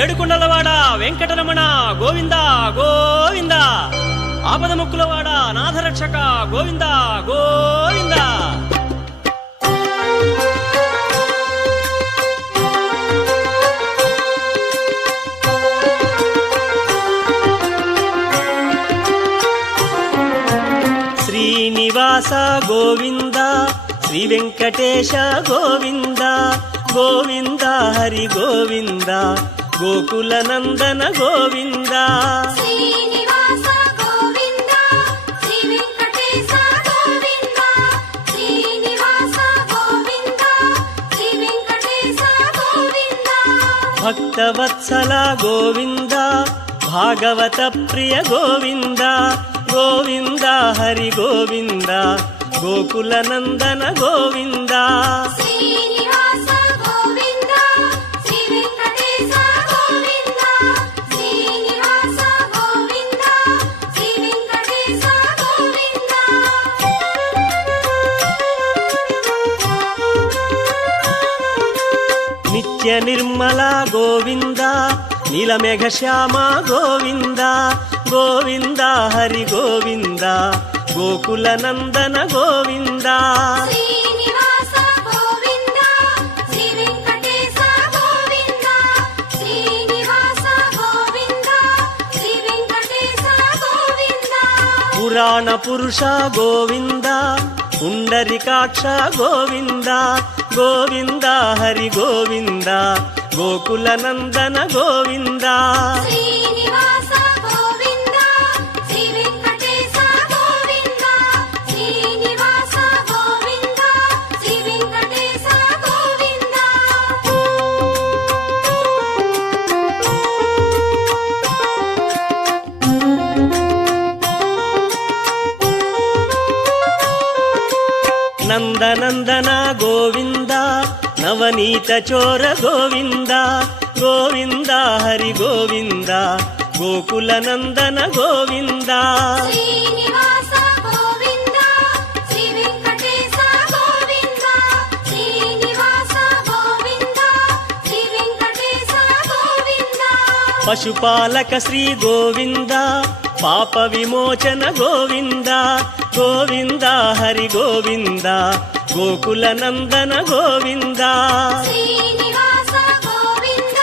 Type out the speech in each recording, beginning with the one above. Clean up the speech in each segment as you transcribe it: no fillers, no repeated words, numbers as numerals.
ఏడుకొండలవాడ వెంకటరమణ గోవింద గోవింద, ఆపద ముక్కులవాడ నాథరక్షక గోవింద గోవింద. శ్రీనివాస గోవింద, శ్రీ వెంకటేశ గోవింద గోవింద, హరి గోవింద, గోకుల నందన గోవింద. శ్రీనివాస గోవింద, శ్రీ వెంకటేశ గోవింద, శ్రీనివాస గోవింద, శ్రీ వెంకటేశ గోవింద. భక్తవత్సల గోవింద, భాగవత ప్రియ గోవింద గోవింద, హరి గోవింద, గోకుల నందన గోవింద. శ్రీనివాస గోవింద, శ్రీ వెంకటేశ గోవింద, శ్రీనివాస గోవింద, శ్రీ వెంకటేశ గోవింద. నిత్య నిర్మల గోవింద, నీలమేఘ శ్యామ గోవింద గోవింద, హరి గోవింద, గోకుల నందన గోవింద. శ్రీనివాస గోవింద, శ్రీ వెంకటేశ గోవింద, శ్రీనివాస గోవింద, శ్రీ వెంకటేశ గోవింద. పురాణ పురుష గోవింద, పుండరికాక్ష గోవింద గోవింద, హరి గోవింద, గోకుల నందన గోవింద. శ్రీనివాస గోవింద, శ్రీ వెంకటేశ గోవింద, శ్రీనివాస గోవింద, శ్రీ వెంకటేశ గోవింద. నందనందన గోవింద, నవనీత చోర గోవింద గోవింద, హరి గోవింద, గోకుల నందన గోవింద. శ్రీనివాస గోవింద, శ్రీ వెంకటేశ గోవింద, శ్రీనివాస గోవింద, శ్రీ వెంకటేశ గోవింద. పశుపాలక శ్రీ గోవింద, పాప విమోచన గోవింద గోవింద, హరి గోవింద, గోకుల నందన గోవింద. శ్రీనివాస గోవింద,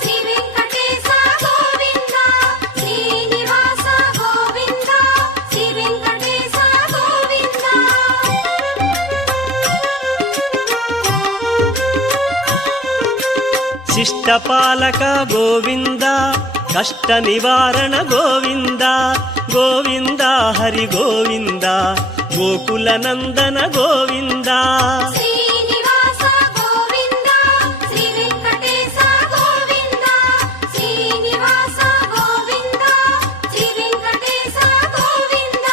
శ్రీ వెంకటేశ గోవింద, శ్రీనివాస గోవింద, శ్రీ వెంకటేశ గోవింద. శిష్టపాలక గోవింద, కష్ట నివారణ గోవింద గోవింద, హరి గోవింద, గోకుల నందన గోవింద. శ్రీనివాస గోవింద, శ్రీ వెంకటేశ గోవింద, శ్రీనివాస గోవింద, శ్రీ వెంకటేశ గోవింద.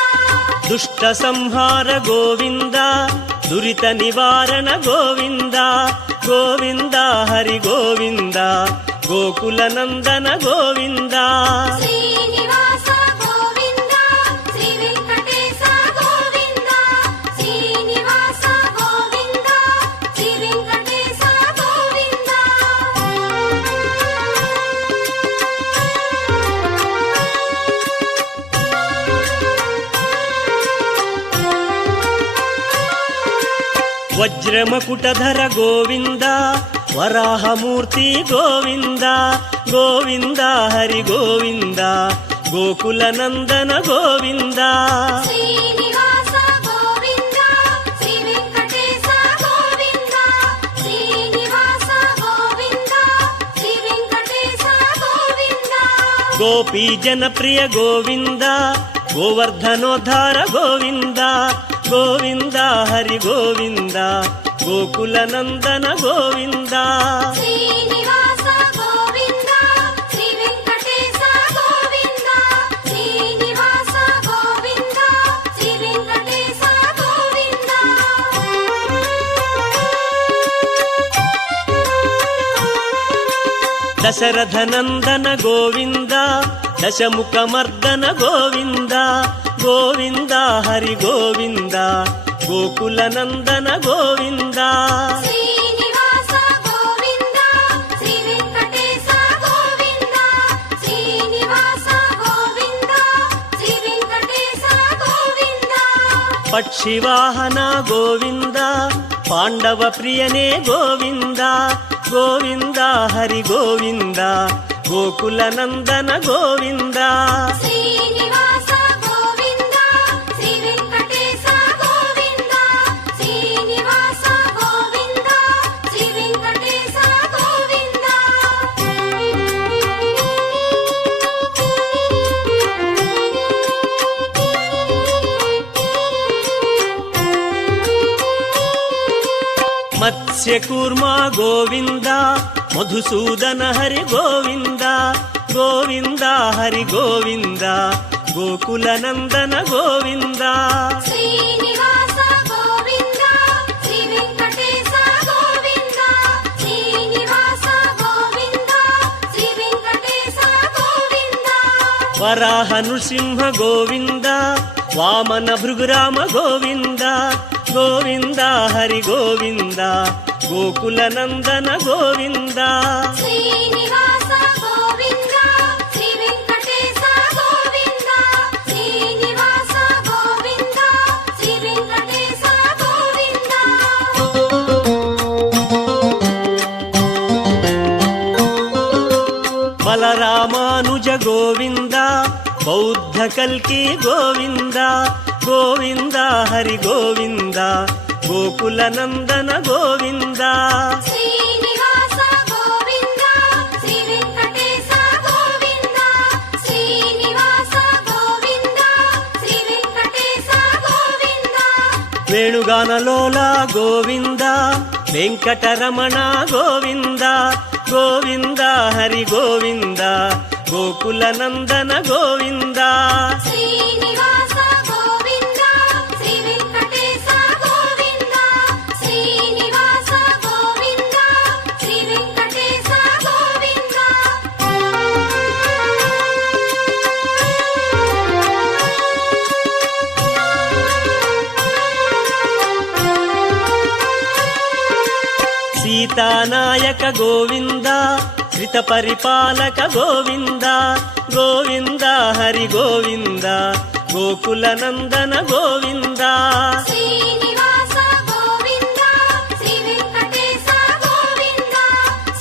దుష్ట సంహార గోవింద, దురిత నివారణ గోవింద గోవింద, హరి గోవింద, గోకుల నందన గోవింద. శ్రీనివాస గోవింద, శ్రీ వెంకటేశ గోవింద, శ్రీనివాస గోవింద, శ్రీ వెంకటేశ గోవింద. వజ్రమకుటధర గోవింద, వరాహమూర్తి గోవింద గోవింద, హరి గోవింద, గోకుల నందన గోవింద. శ్రీనివాస గోవింద, శ్రీ వెంకటేశ గోవింద, శ్రీనివాస గోవింద, శ్రీ వెంకటేశ గోవింద. గోపీ జనప్రియ గోవింద, గోవర్ధనోద్ధార గోవింద గోవింద, హరి గోవింద, గోకుల నందన గోవింద. శ్రీనివాస గోవింద, శ్రీ వెంకటేశ గోవింద, శ్రీనివాస గోవింద, శ్రీ వెంకటేశ గోవింద. దశరథ నందన గోవింద, దశముఖమర్దన గోవింద గోవింద, హరి గోవింద, గోకుల నందన గోవింద. శ్రీనివాస గోవింద, శ్రీ వెంకటేశ గోవింద. పక్షివాహన గోవింద పాండవ ప్రియనే గోవింద గోవింద హరి గోవింద గోకుల నందన గోవింద శ్రీనివాస గోవింద శ్రీ వెంకటేశ గోవింద శ్రీనివాస గోవింద శ్రీ వెంకటేశ గోవింద మత్స్యకూర్మ గోవింద మధుసూదన హరి గోవింద గోవింద హరి గోవింద గోకుల నందన గోవింద శ్రీనివాస గోవింద శ్రీ వెంకటేశ గోవింద శ్రీనివాస గోవింద శ్రీ వెంకటేశ గోవింద వరాహ నృసింహ గోవింద వామన భృగురామ గోవింద గోవింద హరి గోవింద గోకుల నందన గోవింద శ్రీనివాస గోవింద శ్రీ వెంకటేశ గోవింద శ్రీనివాస గోవింద శ్రీ వెంకటేశ గోవింద బలరామానుజ గోవింద బౌద్ధ కల్కి గోవింద గోవింద హరి గోవింద గోకుల నందన గోవింద శ్రీనివాస గోవింద శ్రీ వెంకటేశ గోవింద శ్రీనివాస గోవింద శ్రీ వెంకటేశ గోవింద వేణుగానలోల గోవింద వెంకటరమణ గోవింద గోవింద హరి గోవింద గోకుల నందన గోవింద శ్రీనివాస గోవింద శ్రీ వెంకటేశ గోవింద శ్రీనివాస గోవింద శ్రీ వెంకటేశ గోవింద సీతానాయక గోవింద శ్రిత పరిపాలక గోవింద గోవింద హరి గోవింద గోకుల నందన గోవింద శ్రీనివాస గోవింద శ్రీ వెంకటేశ గోవింద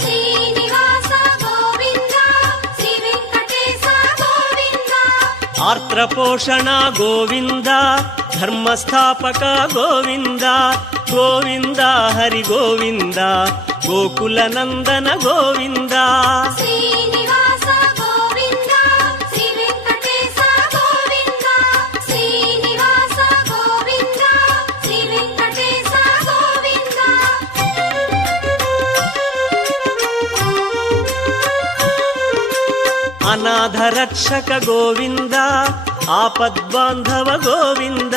శ్రీనివాస గోవింద శ్రీ వెంకటేశ గోవింద ఆర్త్రపోషణ గోవింద ధర్మస్థాపక గోవింద గోవింద హరి గోవింద గోకుల నందన గోవింద శ్రీనివాస గోవింద శ్రీ వెంకటేశ గోవింద శ్రీనివాస గోవింద శ్రీ వెంకటేశ గోవింద అనాథ రక్షక గోవింద ఆపద్బాంధవ గోవింద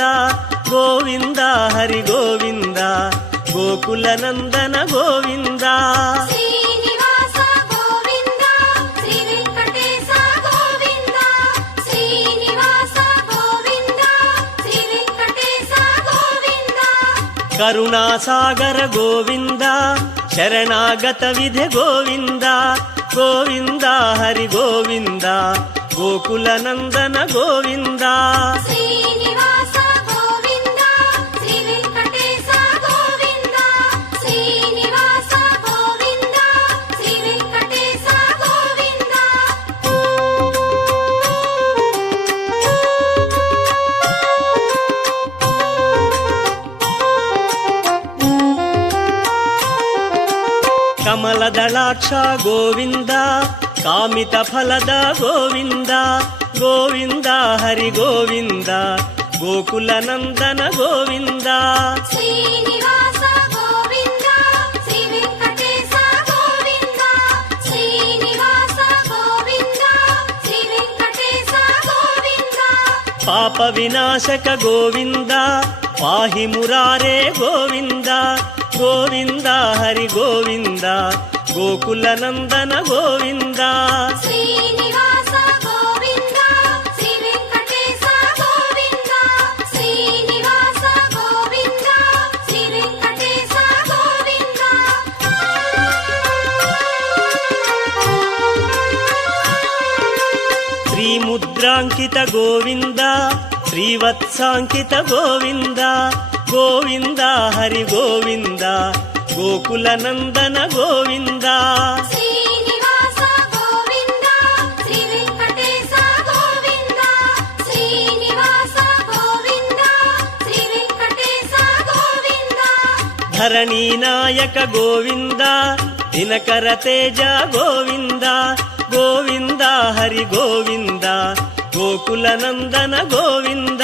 గోవింద హరి గోవింద గోకుల నందన గోవింద శ్రీనివాస గోవింద శ్రీ వెంకటేశ గోవింద శ్రీనివాస గోవింద శ్రీ వెంకటేశ గోవింద కరుణాసాగర గోవింద శరణాగత విధి గోవింద గోవింద హరి గోవింద గోకుల నందన గోవింద శ్రీనివాస గోవింద శ్రీ వెంకటేశ గోవింద శ్రీనివాస గోవింద శ్రీ వెంకటేశ గోవింద కమలదళాక్ష గోవింద కామిత ఫలద గోవింద గోవింద హరి గోవింద గోకుల నందన గోవింద శ్రీనివాస గోవింద శ్రీ వెంకటేశ గోవింద శ్రీనివాస గోవింద శ్రీ వెంకటేశ గోవింద పాప వినాశక గోవింద పాహి మురారే గోవింద గోవింద హరి గోవింద గోకుల నందన గోవింద శ్రీనివాస గోవింద శ్రీ వెంకటేశ గోవింద శ్రీనివాస గోవింద శ్రీ వెంకటేశ గోవింద శ్రీముద్రాంకిత గోవింద ಶ್ರೀವತ್ಸಾಂಕಿತ ಗೋವಿಂದ ಗೋವಿಂದ ಹರಿ ಗೋವಿಂದ ಗೋಕುಲ ನಂದನ ಗೋವಿಂದ ಶ್ರೀನಿವಾಸ ಗೋವಿಂದ ಶ್ರೀ ವೆಂಕಟೇಶ ಗೋವಿಂದ ಶ್ರೀನಿವಾಸ ಗೋವಿಂದ ಶ್ರೀ ವೆಂಕಟೇಶ ಗೋವಿಂದ ಧರಣಿ ನಾಯಕ ಗೋವಿಂದ ದಿನಕರ ತೇಜ ಗೋವಿಂದ ಗೋವಿಂದ ಹರಿ ಗೋವಿಂದ ಗೋಕುಲ ನಂದನ ಗೋವಿಂದ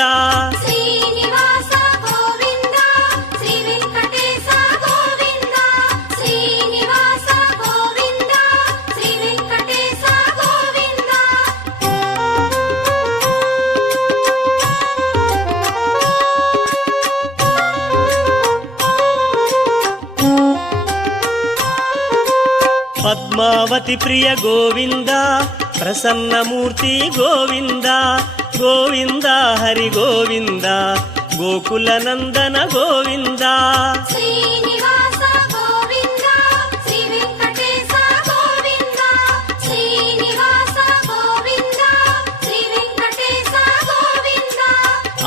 ಶ್ರೀನಿವಾಸ ಗೋವಿಂದ ಶ್ರೀ ವೆಂಕಟೇಶ ಗೋವಿಂದ ಶ್ರೀನಿವಾಸ ಗೋವಿಂದ ಶ್ರೀ ವೆಂಕಟೇಶ ಗೋವಿಂದ ಪದ್ಮಾವತಿ ಪ್ರಿಯ ಗೋವಿಂದ ಪ್ರಸನ್ನ ಮೂರ್ತಿ ಗೋವಿಂದ ಗೋವಿಂದ ಹರಿ ಗೋವಿಂದ ಗೋಕುಲ ನಂದನ ಗೋವಿಂದ ಶ್ರೀನಿವಾಸ ಗೋವಿಂದ ಶ್ರೀ ವೆಂಕಟೇಶ ಗೋವಿಂದ ಶ್ರೀನಿವಾಸ ಗೋವಿಂದ ಶ್ರೀ ವೆಂಕಟೇಶ ಗೋವಿಂದ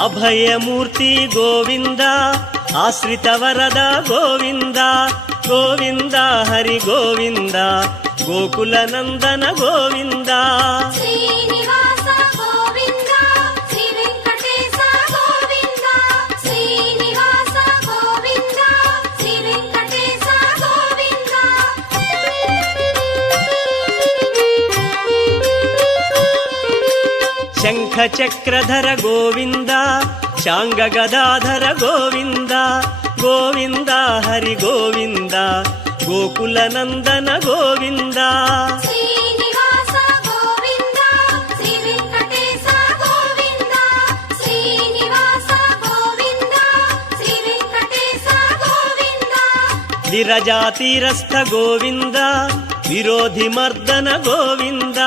ಅಭಯ ಮೂರ್ತಿ ಗೋವಿಂದ ಆಶ್ರಿತ ವರದ ಗೋವಿಂದ ಗೋವಿಂದ ಹರಿ ಗೋವಿಂದ ಗೋಕುಲ ನಂದನ ಗೋವಿಂದ ಶ್ರೀನಿವಾಸ ಗೋವಿಂದ ಶ್ರೀ ವೆಂಕಟೇಶ ಗೋವಿಂದ ಶ್ರೀನಿವಾಸ ಗೋವಿಂದ ಶ್ರೀ ವೆಂಕಟೇಶ ಗೋವಿಂದ ಶಂಖ ಚಕ್ರಧರ ಗೋವಿಂದ ಶಾಂಗ ಗದಾಧರ ಗೋವಿಂದ ಗೋವಿಂದ ಹರಿ ಗೋವಿಂದ ಗೋಕುಲ ನಂದನ ಗೋವಿಂದ ಶ್ರೀನಿವಾಸ ಗೋವಿಂದ ಶ್ರೀ ವೆಂಕಟೇಶ ಗೋವಿಂದ ಶ್ರೀನಿವಾಸ ಗೋವಿಂದ ಶ್ರೀ ವೆಂಕಟೇಶ ಗೋವಿಂದ ವಿರಜಾತೀರಸ್ಥ ಗೋವಿಂದ ವಿರೋಧಿ ಮರ್ದನ ಗೋವಿಂದ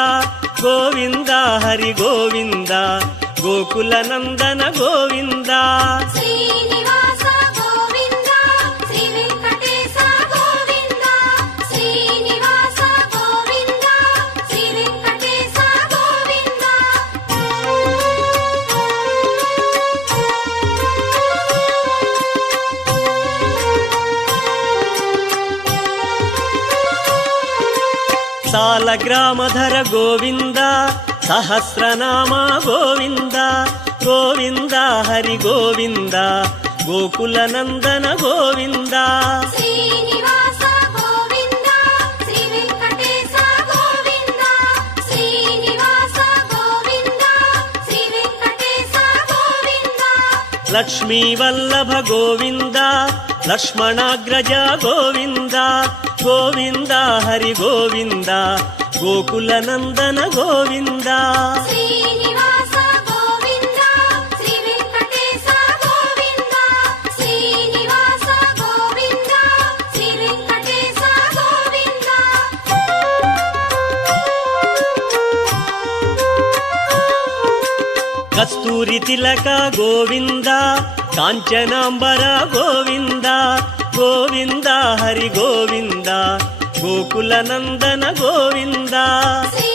ಗೋವಿಂದ ಹರಿ ಗೋವಿಂದ ಗೋಕುಲ ನಂದನ ಗೋವಿಂದ ಶ್ರೀನಿವಾಸ ಗೋವಿಂದ ಶ್ರೀ ವೆಂಕಟೇಶ ಗೋವಿಂದ ಶ್ರೀನಿವಾಸ ಗೋವಿಂದ ಶ್ರೀ ವೆಂಕಟೇಶ ಗೋವಿಂದ ಸಾಲಗ್ರಾಮಧರ ಗೋವಿಂದ ಸಹಸ್ರನಾಮ ಗೋವಿಂದ ಗೋವಿಂದ ಹರಿ ಗೋವಿಂದ ಗೋಕುಲ ನಂದನ ಗೋವಿಂದ ಶ್ರೀನಿವಾಸ ಗೋವಿಂದ ಶ್ರೀ ವೆಂಕಟೇಶ ಗೋವಿಂದ ಶ್ರೀನಿವಾಸ ಗೋವಿಂದ ಶ್ರೀ ವೆಂಕಟೇಶ ಗೋವಿಂದ ಲಕ್ಷ್ಮೀ ವಲ್ಲಭ ಗೋವಿಂದ ಲಕ್ಷ್ಮಣಾಗ್ರಜ ಗೋವಿಂದ ಗೋವಿಂದ ಹರಿ ಗೋವಿಂದ ಗೋಕುಲ ನಂದನ ಗೋವಿಂದ ಶ್ರೀನಿವಾಸ ಗೋವಿಂದ ಶ್ರೀ ವೆಂಕಟೇಶ ಗೋವಿಂದ ಶ್ರೀನಿವಾಸ ಗೋವಿಂದ ಶ್ರೀ ವೆಂಕಟೇಶ ಗೋವಿಂದ ಕಸ್ತೂರಿ ತಿಲಕ ಗೋವಿಂದ ಕಾಂಚನಾಂಬರ ಗೋವಿಂದ ಗೋವಿಂದ ಹರಿ ಗೋವಿಂದ ಗೋಕುಲ ನಂದನ ಗೋವಿಂದ ಶ್ರೀ